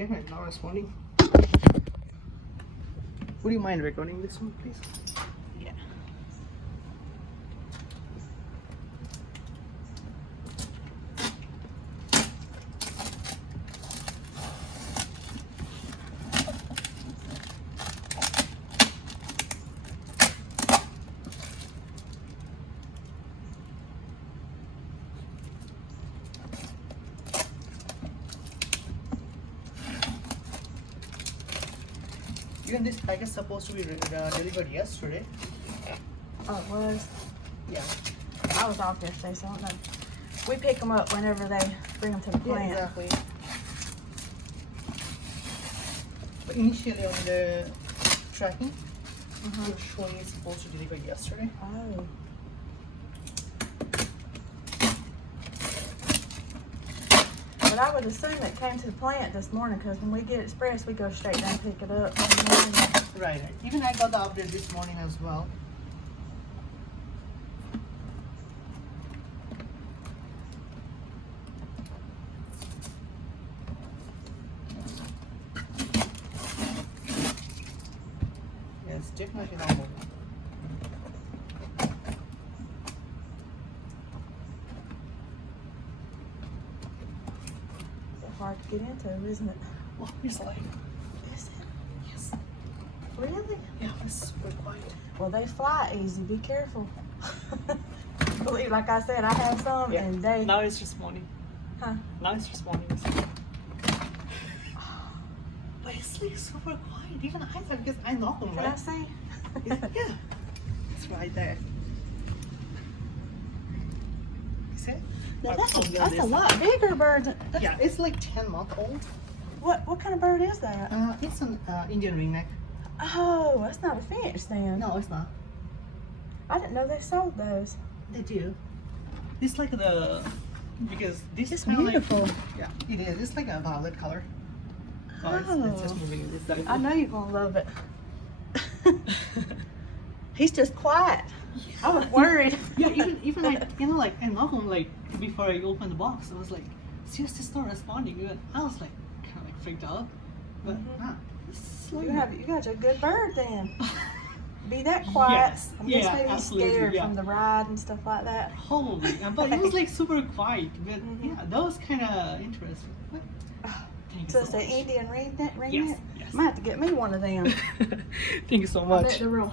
definitely not responding. Would you mind recording this one, please? Yeah. Even this package is supposed to be delivered yesterday. Oh, it was. Yeah. I was off yesterday, so I don't know. We pick them up whenever they bring them to the plant. Exactly. But initially on the tracking, it was showing it's supposed to deliver yesterday. Oh. But I would assume it came to the plant this morning because when we get express, we go straight down and pick it up. Right. Even I got the update this morning as well. Yes, definitely not moving. It's hard to get into, isn't it? Oh, it's like, Is it? yes. Really? Yeah, it's super quiet. Well, they fly easy. Be careful. Believe, like I said, I have some, and they. Now it's responding. Huh? Now it's responding. But it's like super quiet. Even I thought because I knock them, Can I right? see? Yeah. It's right there. You see it? No, I'll that's show you a this. lot bigger bird. Yeah, it's like 10-month old. What kind of bird is that? It's an Indian ringneck. Oh, that's not a finch then. No, it's not. I didn't know they sold those. They do. It's like because this It's is kind of beautiful. like, yeah, it is. It's like a violet color. Oh, it's just moving in this direction. I know you're gonna love it. He's just quiet. I was worried. Yeah, even like like I knock him like before I open the box. I was like, seriously, it's not responding. Even I was like kind of like freaked out, but it's like, You got a good bird then. Be that quiet. Yes. I guess Yeah, maybe he's absolutely, scared yeah. from the ride and stuff like that. Probably, but it was like super quiet. But yeah, that was kind of interesting. But, thank you So so it's an much. Indian ringneck? Yes, yes. Might have to get me one of them. Thank you so I much. bet they're real